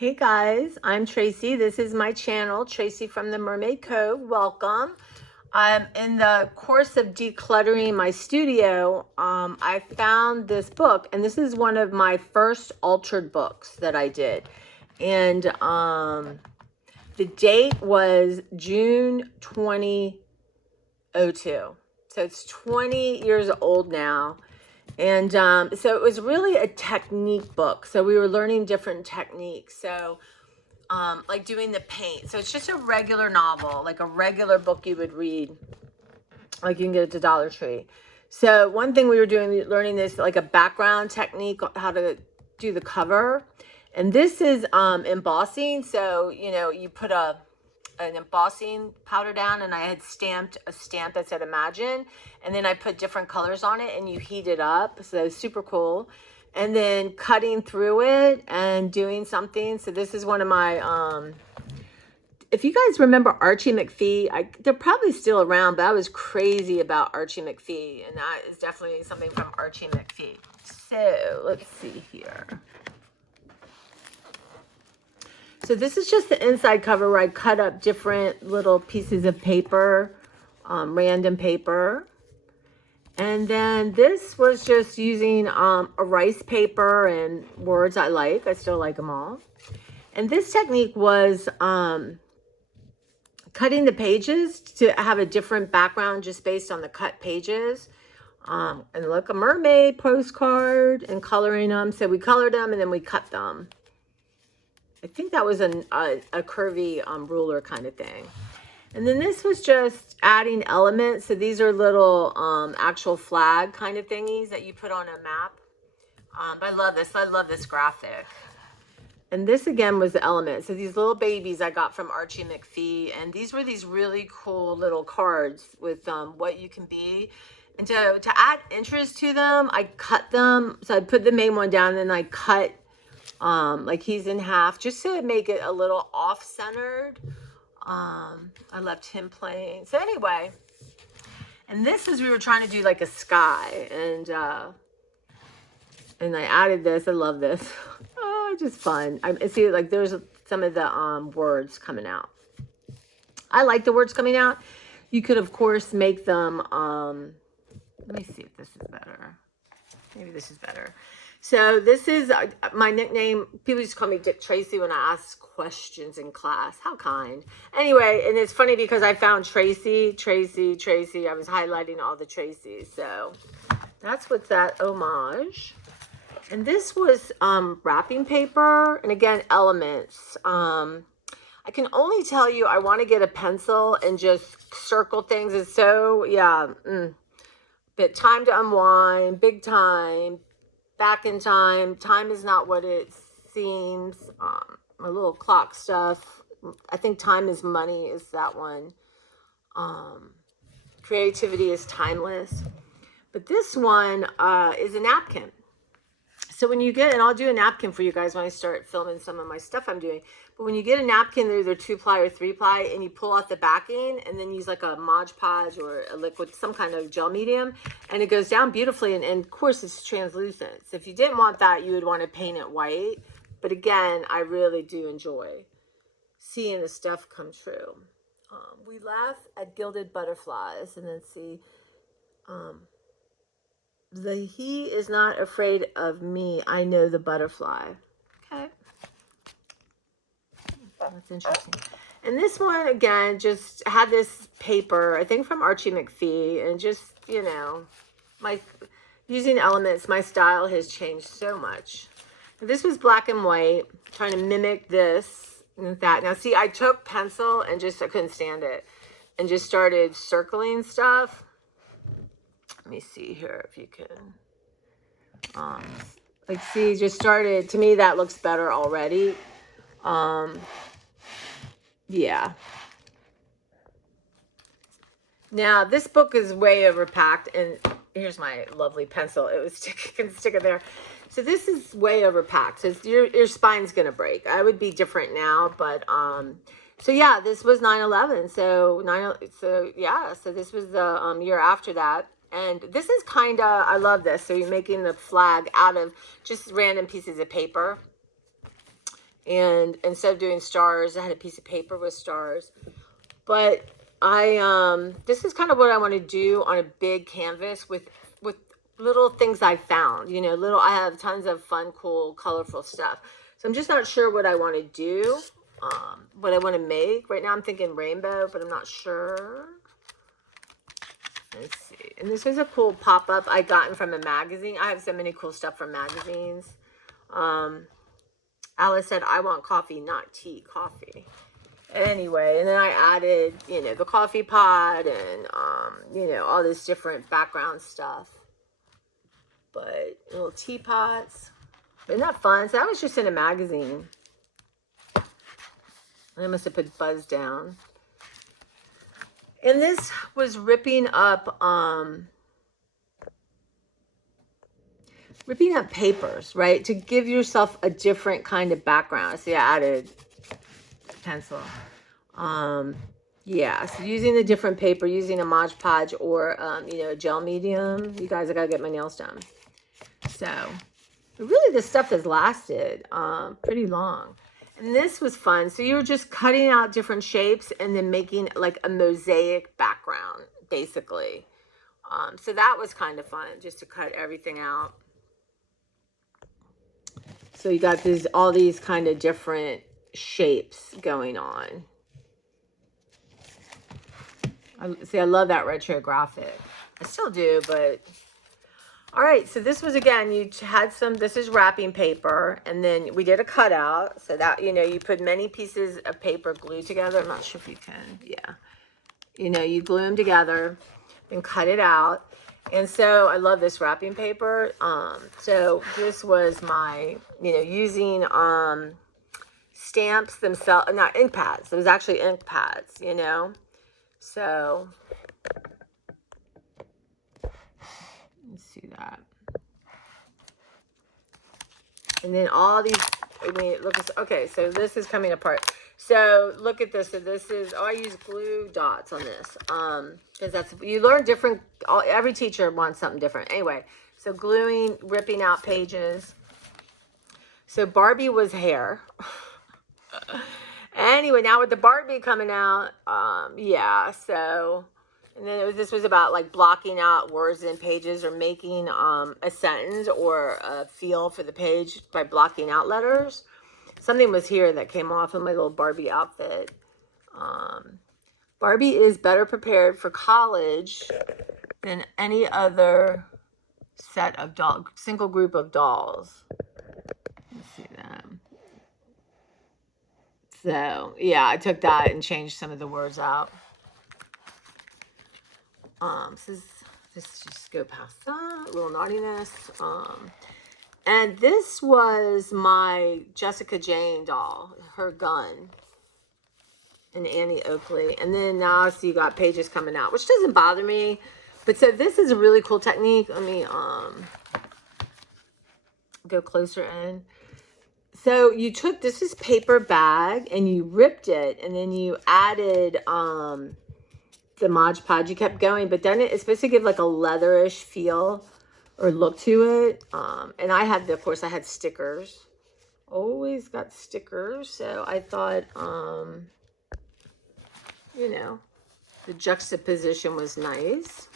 Hey guys, I'm Tracy. This is my channel, Tracy from the Mermaid Cove. Welcome. In the course of decluttering my studio, I found this book, and this is one of my first altered books that I did. And the date was June 2002. So it's 20 years old now. And so it was really a technique book. So we were learning different techniques. So like doing the paint. So it's just a regular novel, like a regular book you would read. Like you can get it to Dollar Tree. So one thing we were doing, learning this like a background technique, how to do the cover. And this is embossing. So, you know, you put an embossing powder down, and I had stamped a stamp that said Imagine, and then I put different colors on it and you heat it up. So it's super cool. And then cutting through it and doing something. So this is one of my if you guys remember Archie McPhee, they're probably still around, but I was crazy about Archie McPhee, and that is definitely something from Archie McPhee. So let's see here. So this is just the inside cover where I cut up different little pieces of paper, random paper. And then this was just using a rice paper and words I like. I still like them all. And this technique was cutting the pages to have a different background just based on the cut pages. And look, a mermaid postcard and coloring them. So we colored them and then we cut them. I think that was a curvy ruler kind of thing. And then this was just adding elements. So these are little actual flag kind of thingies that you put on a map. I love this. I love this graphic. And this again was the elements. So these little babies I got from Archie McPhee. And these were these really cool little cards with what you can be. And to add interest to them, I cut them. So I put the main one down and I cut like he's in half just to make it a little off-centered. I left him playing. So anyway, and this is, we were trying to do like a sky, and I added this. I love this. Oh, just fun. I see like there's some of the words coming out. I like the words coming out. You could of course make them let me see if this is better. Maybe this is better. So this is my nickname. People used to call me Dick Tracy when I ask questions in class. How kind. Anyway, and it's funny because I found Tracy. I was highlighting all the Tracys. So that's what's that homage. And this was wrapping paper. And again, elements. I can only tell you I want to get a pencil and just circle things. It's so, yeah. But time to unwind. Big time. Back in time. Time is not what it seems. My little clock stuff. I think time is money is that one. Creativity is timeless. But this one is a napkin. So when you get, and I'll do a napkin for you guys when I start filming some of my stuff I'm doing. But when you get a napkin, they're either 2-ply or 3-ply, and you pull off the backing and then use like a Mod Podge or a liquid, some kind of gel medium, and it goes down beautifully. And of course, it's translucent. So if you didn't want that, you would want to paint it white. But again, I really do enjoy seeing the stuff come true. We laugh at gilded butterflies, and then see, he is not afraid of me. I know the butterfly. Okay. That's interesting. And this one, again, just had this paper, I think from Archie McPhee, and just, you know, using elements, my style has changed so much. This was black and white, trying to mimic this and that. Now, see, I took pencil and I couldn't stand it, and just started circling stuff. Let me see here if you can, like, see, just started, to me, that looks better already. Yeah. Now, this book is way overpacked, and here's my lovely pencil. It was can stick it there. So this is way overpacked. So your spine's going to break. I would be different now, but, so yeah, this was 9/11. So yeah, so this was the year after that. And this is kind of, I love this. So you're making the flag out of just random pieces of paper. And instead of doing stars, I had a piece of paper with stars. But this is kind of what I want to do on a big canvas with little things I found, you know, I have tons of fun, cool, colorful stuff. So I'm just not sure what I want to do, what I want to make. Right now I'm thinking rainbow, but I'm not sure. Let's see. And this is a cool pop-up I gotten from a magazine. I have so many cool stuff from magazines. Alice said, I want coffee, not tea, coffee. Anyway, and then I added, you know, the coffee pot and, you know, all this different background stuff. But little teapots. Isn't that fun? So that was just in a magazine. I must have put buzz down. And this was ripping up papers, right? To give yourself a different kind of background. See, I added pencil. Yeah, so using the different paper, using a Mod Podge or, you know, a gel medium. You guys, I gotta get my nails done. So, really, this stuff has lasted pretty long. And this was fun. So you were just cutting out different shapes and then making like a mosaic background, basically. So that was kind of fun, just to cut everything out. So you got all these kind of different shapes going on. I love that retro graphic. I still do, but... All right, so this was, again, you had this is wrapping paper, and then we did a cutout. So that, you know, you put many pieces of paper glued together. I'm not sure if you can, yeah. You know, you glue them together and cut it out. And so I love this wrapping paper. So this was my, you know, using stamps themselves, not ink pads. It was actually ink pads, you know. So... let's see that. And then all these, I mean, look, okay, so this is coming apart. So look at this. So this is, I use glue dots on this. Because that's, you learn different, every teacher wants something different. Anyway, so gluing, ripping out pages. So Barbie was hair. Anyway, now with the Barbie coming out, yeah, so... And then this was about like blocking out words in pages or making a sentence or a feel for the page by blocking out letters. Something was here that came off of my little Barbie outfit. Barbie is better prepared for college than any other set of single group of dolls. Let's see that. So, yeah, I took that and changed some of the words out. Let's just go past that, a little naughtiness. And this was my Jessica Jane doll, her gun, and Annie Oakley. And then now I see you got pages coming out, which doesn't bother me. But so this is a really cool technique. Let me go closer in. So you took, this is paper bag, and you ripped it, and then you added the Mod Podge. You kept going, but then it's supposed to give like a leatherish feel or look to it. And I had, of course, I had stickers. Always got stickers. So I thought, you know, the juxtaposition was nice.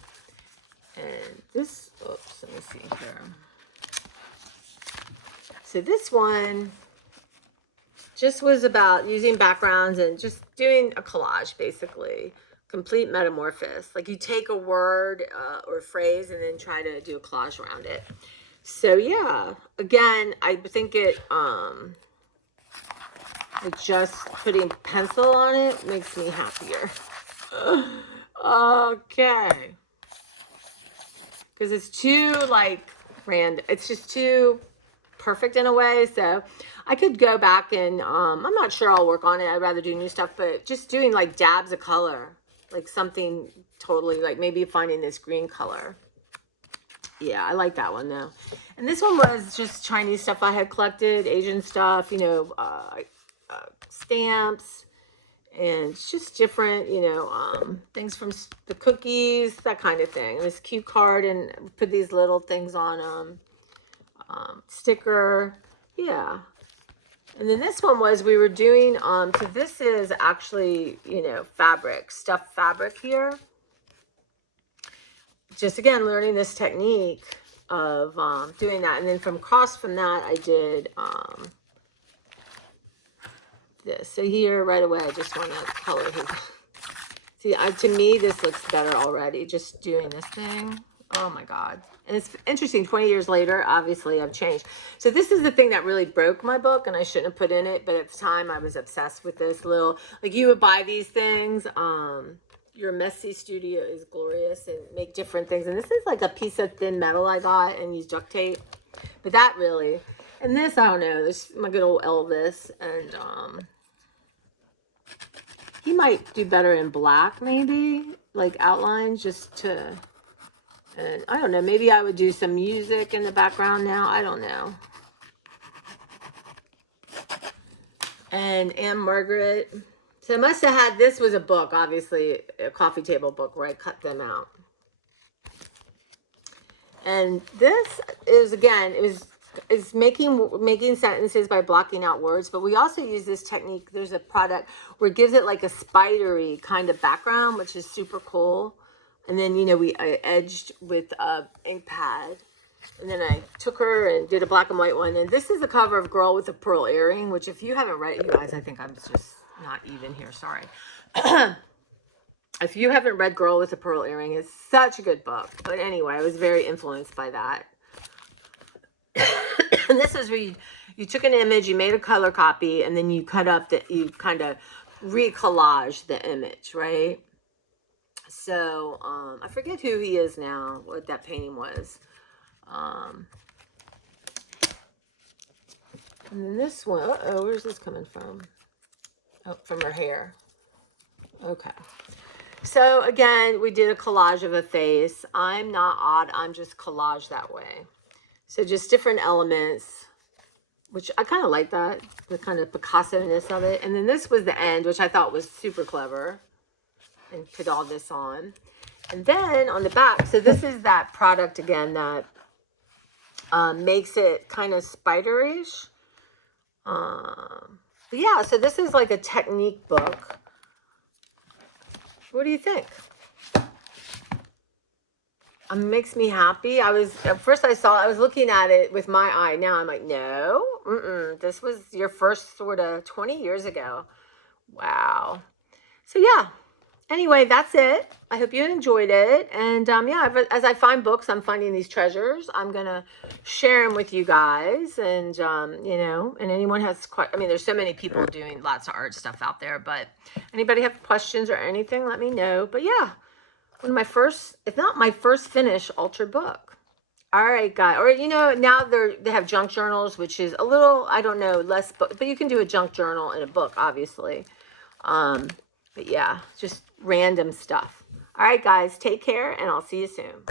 And this, oops, let me see here. So this one just was about using backgrounds and just doing a collage, basically. Complete metamorphosis. Like you take a word or phrase and then try to do a collage around it. So yeah, again, I think just putting pencil on it makes me happier. Okay. Because it's too like random. It's just too perfect in a way. So I could go back and I'm not sure I'll work on it. I'd rather do new stuff, but just doing like dabs of color. Like something totally, like maybe finding this green color. Yeah, I like that one though. And this one was just Chinese stuff I had collected, Asian stuff, you know, stamps, and it's just different, you know, things from the cookies, that kind of thing. This cute card, and put these little things on sticker. Yeah. And then this one was, we were doing, so this is actually, you know, fabric, stuffed fabric here. Just again, learning this technique of doing that. And then across from that, I did this. So here right away, I just want to color his. See, to me, this looks better already, just doing this thing. Oh my God. And it's interesting, 20 years later, obviously I've changed. So this is the thing that really broke my book, and I shouldn't have put in it, but at the time I was obsessed with this little, like you would buy these things, your messy studio is glorious, and make different things. And this is like a piece of thin metal I got and used duct tape. But that really, and this, I don't know, this is my good old Elvis, and he might do better in black, maybe, like outlines just to... And I don't know, maybe I would do some music in the background now. I don't know. And Anne Margaret. So I must have had, this was a book, obviously, a coffee table book where I cut them out. And this is, again, it's making sentences by blocking out words, but we also use this technique. There's a product where it gives it like a spidery kind of background, which is super cool. And then, you know, I edged with a ink pad. And then I took her and did a black and white one. And this is the cover of Girl with a Pearl Earring, which if you haven't read, you guys, I think I'm just not even here. Sorry. If you haven't read Girl with a Pearl Earring, it's such a good book. But anyway, I was very influenced by that. And this is where you took an image, you made a color copy, and then you cut up you kind of recollage the image, right? So, I forget who he is now, what that painting was. And then this one, uh-oh, where's this coming from? Oh, from her hair. Okay. So, again, we did a collage of a face. I'm not odd, I'm just collage that way. So, just different elements, which I kind of like that, the kind of Picasso-ness of it. And then this was the end, which I thought was super clever. And put all this on. And then on the back, so this is that product again that makes it kind of spiderish. But yeah, so this is like a technique book. What do you think? Makes me happy. At first I was looking at it with my eye. Now I'm like, no, this was your first sort of 20 years ago. Wow. So yeah. Anyway, that's it. I hope you enjoyed it. And yeah, as I find books, I'm finding these treasures. I'm going to share them with you guys. And, you know, and anyone has, I mean, there's so many people doing lots of art stuff out there. But anybody have questions or anything, let me know. But yeah, one of my first, if not my first finished altered book. All right, guys. Or, you know, now they have junk journals, which is a little, I don't know, less, but you can do a junk journal in a book, obviously. But yeah, just random stuff. All right, guys, take care, and I'll see you soon.